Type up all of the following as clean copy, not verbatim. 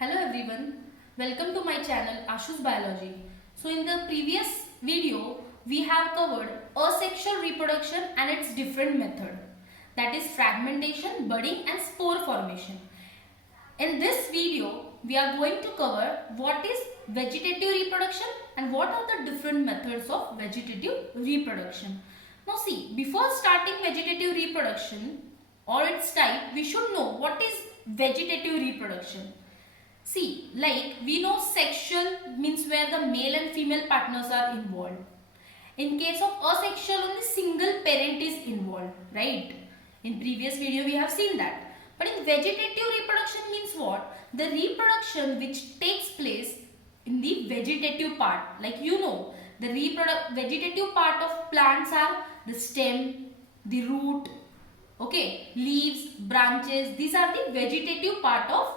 Hello everyone, welcome to my channel Ashu's Biology. So in the previous video, we have covered asexual reproduction and its different method, that is fragmentation, budding and spore formation. In this video, we are going to cover what is vegetative reproduction and what are the different methods of vegetative reproduction. Now see, before starting vegetative reproduction or its type, we should know what is vegetative reproduction. See, like we know sexual means where the male and female partners are involved. In case of asexual, only single parent is involved, right? In previous video we have seen that. But in vegetative reproduction means what? The reproduction which takes place in the vegetative part. Like the vegetative part of plants are the stem, the root, okay, leaves, branches. These are the vegetative part of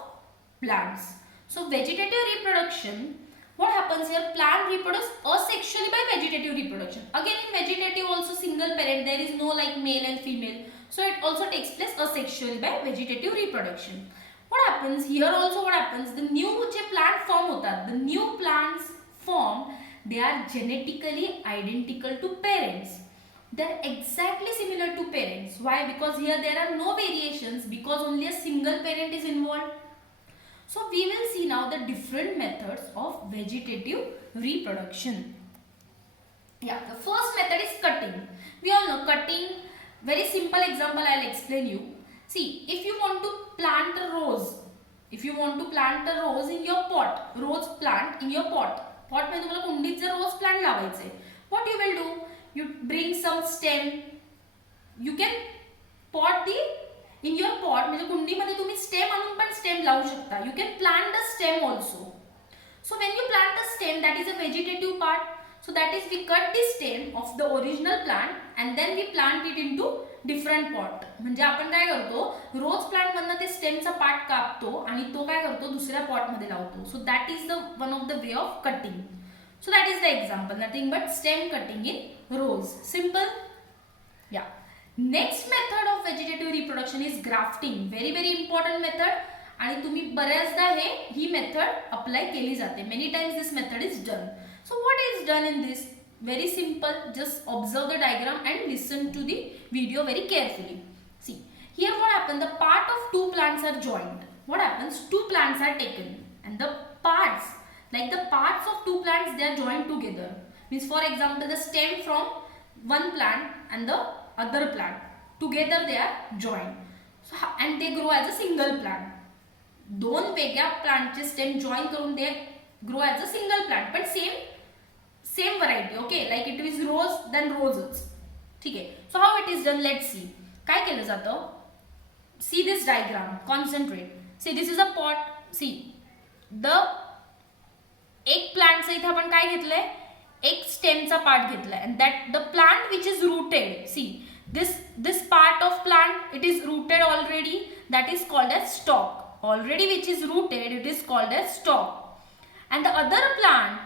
plants. So vegetative reproduction, what happens here? Plant reproduce asexually by vegetative reproduction. Again in vegetative also single parent, there is no like male and female. So it also takes place asexually by vegetative reproduction. What happens here also? What happens? The new plant form होतात, the new plants form, they are genetically identical to parents. They are exactly similar to parents. Why? Because here there are no variations, because only a single parent is involved. So we will see now the different methods of vegetative reproduction. Yeah, the first method is cutting. We all know cutting. Very simple example I will explain you. See, if you want to plant a rose, in your pot, rose plant in your pot मध्ये तुम्हाला कुंडीत जर rose plant लावायचे, what you will do? You bring some stem. You can pot the in your pot म्हणजे कुंडीमध्ये तुम्ही stem आणून पण stem लावू शकता. You can plant the stem also. So when you plant the stem, that is a vegetative part. So that is we cut the stem of the original plant and then we plant it into different pot. म्हणजे आपण काय करतो, rose plant मधनं ते स्टेमचा part कापतो आणि तो काय करतो दुसऱ्या पॉट मध्ये लावतो. So that is the one of the way of cutting. So that is the example, nothing but stem cutting in rose. Simple. Yeah. Next method of vegetative reproduction is grafting. Very important method आणि तुम्ही बऱ्याचदा ही method apply केली जाते. Many times this method is done. So what is done in this? Very simple. Just observe the diagram and listen to the video very carefully. See, here what happens? The part of two plants are joined. What happens? Two plants are taken and the parts, like the parts of two plants, they are joined together. Means for example, the stem from one plant and the other plant together they are joined. So, and they grow as a single plant. दोन वेगळ्या प्लांटचे stem join करून they grow as a single plant, but same variety. Okay, like it is rose then roses. ठीक आहे. So how it is done? Let's see. काय केलं जातं? See this diagram. Concentrate. See, this is a pot. See, the एक प्लांटचं इथे आपण काय घेतलंय? एक स्टेमचा पार्ट घेतलाय and that the plant which is rooted. See, this part of plant, it is rooted already. That is called as stalk. Already which is rooted, it is called as stalk. And the other plant,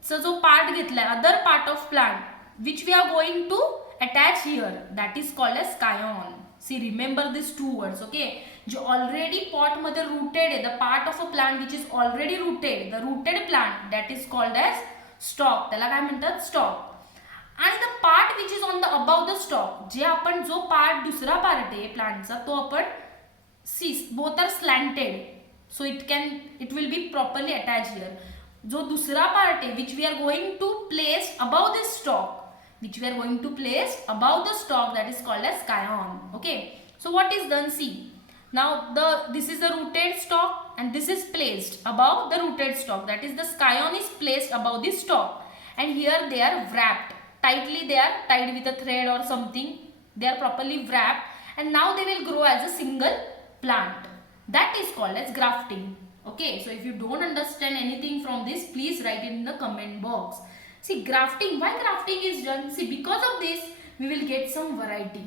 so जो part घेतलाय, other part of plant which we are going to attach here, that is called as scion. See, remember these two words. Okay, जो already pot मध्ये rooted आहे, the part of a plant which is already rooted, the rooted plant, that is called as stalk. त्याला काय म्हणतात? stalk. आणि the part which is on the above the stalk, जे आपण जो part दुसरा part आहे प्लांटचा, तो आपण see, both are slanted. So it will be properly attached here. जो दूसरा part है which we are going to place above the stalk, that is called as scion. Okay, so what is done? See, now this is the rooted stalk and this is placed above the rooted stalk, that is the scion is placed above the stalk, and here they are wrapped tightly. They are tied with a thread or something. They are properly wrapped and now they will grow as a single plant. That is called as grafting. Okay, so if you don't understand anything from this, please write it in the comment box. See, grafting, why grafting is done? See, because of this we will get some variety.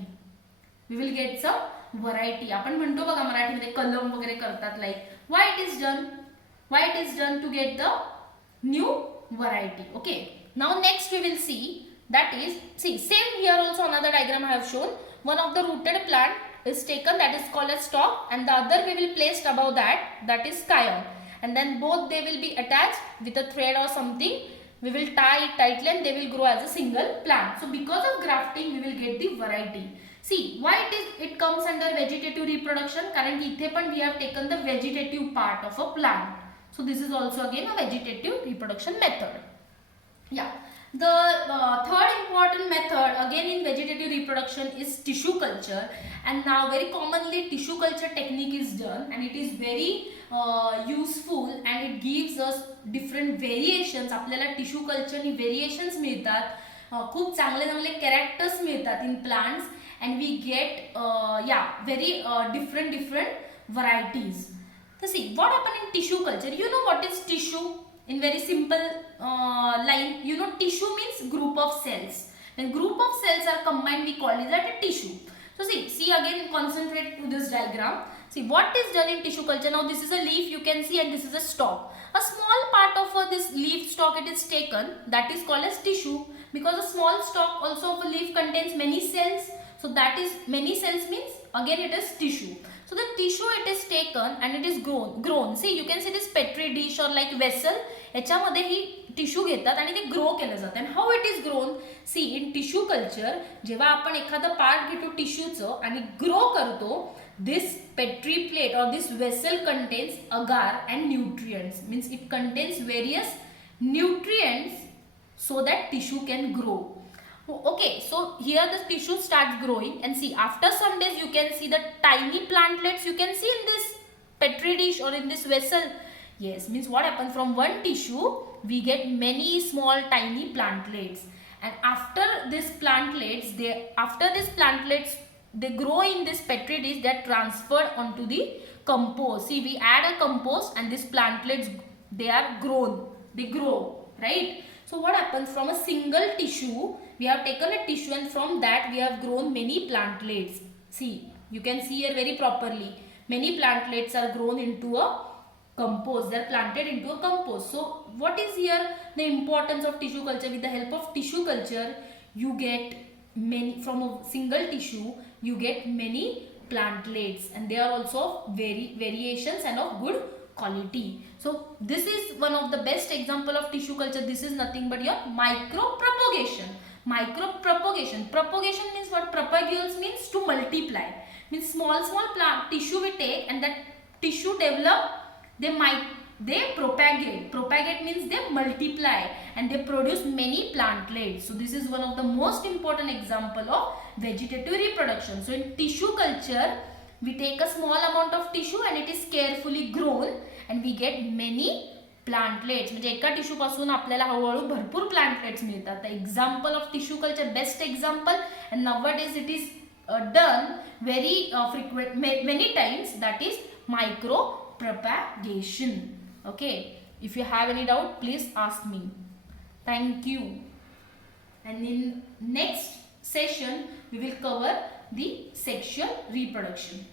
आपण म्हणतो बघा मराठीमध्ये कलम वगैरे करतात, like why it is done? To get the new variety. Okay, now next we will see, that is, see, same here also another diagram I have shown. One of the rooted plant is taken, that is called as stalk, and the other we will place above that is scion. and then both they will be attached with a thread or something. We will tie it tightly and they will grow as a single plant. So because of grafting we will get the variety. See why it comes under vegetative reproduction. Currently इथे पण we have taken the vegetative part of a plant. So this is also again a vegetative reproduction method. Yeah. The third important method again in vegetative reproduction is tissue culture, and now very commonly tissue culture technique is done, and it is very useful and it gives us different variations. आपल्याला tissue culture नि variations मिळतात, खूप चांगले चांगले characters मिळतात in plants, and we get very different varieties. So see what happen in tissue culture. You know what is tissue? In very simple line, you know tissue means group of cells. When group of cells are combined, we call it as a tissue. So see again, concentrate to this diagram. See what is done in tissue culture. Now this is a leaf you can see, and this is a stalk. A small part of this leaf stalk it is taken, that is called as tissue, because a small stalk also of a leaf contains many cells. So that is many cells means again it is tissue. So the tissue it is taken and it is grown. See you can see this petri dish or like vessel, याच्यामध्ये ही tissue घेतात आणि ते grow केलं जातं. And how it is grown? See in tissue culture जेव्हा आपण एखादं part घेतो टिश्यूचं आणि ग्रो करतो, this petri plate or this vessel contains agar and nutrients, means it contains various nutrients so that tissue can grow. Okay, so here the tissue starts growing, and see after some days you can see the tiny plantlets you can see in this petri dish or in this vessel. Yes, means what happens, from one tissue we get many small tiny plantlets, and after this plantlets they grow in this petri dish, they are transferred onto the compost. See we add a compost and these plantlets they grow, right? So what happens, from a single tissue we have taken a tissue and from that we have grown many plantlets. See you can see here very properly, many plantlets are grown into a compost, they are planted into a compost. So what is here the importance of tissue culture? With the help of tissue culture you get many, from a single tissue you get many plantlets, and they are also variations and of good quality. So this is one of the best example of tissue culture. This is nothing but your micropropagation. Propagation means what? Propagules means to multiply, means small plant tissue we take and that tissue develop, they propagate means they multiply and they produce many plantlets. So this is one of the most important example of vegetative reproduction. So in tissue culture we take a small amount of tissue and it is carefully grown and we get many plantlets. म्हणजे एका tissue पासून आपल्याला हळूहळू भरपूर plantlets मिळतात. The example of tissue culture, best example, and nowadays it is done very frequent many times, that is micro propagation. Okay, if you have any doubt please ask me. Thank you. And in next session we will cover the sexual reproduction.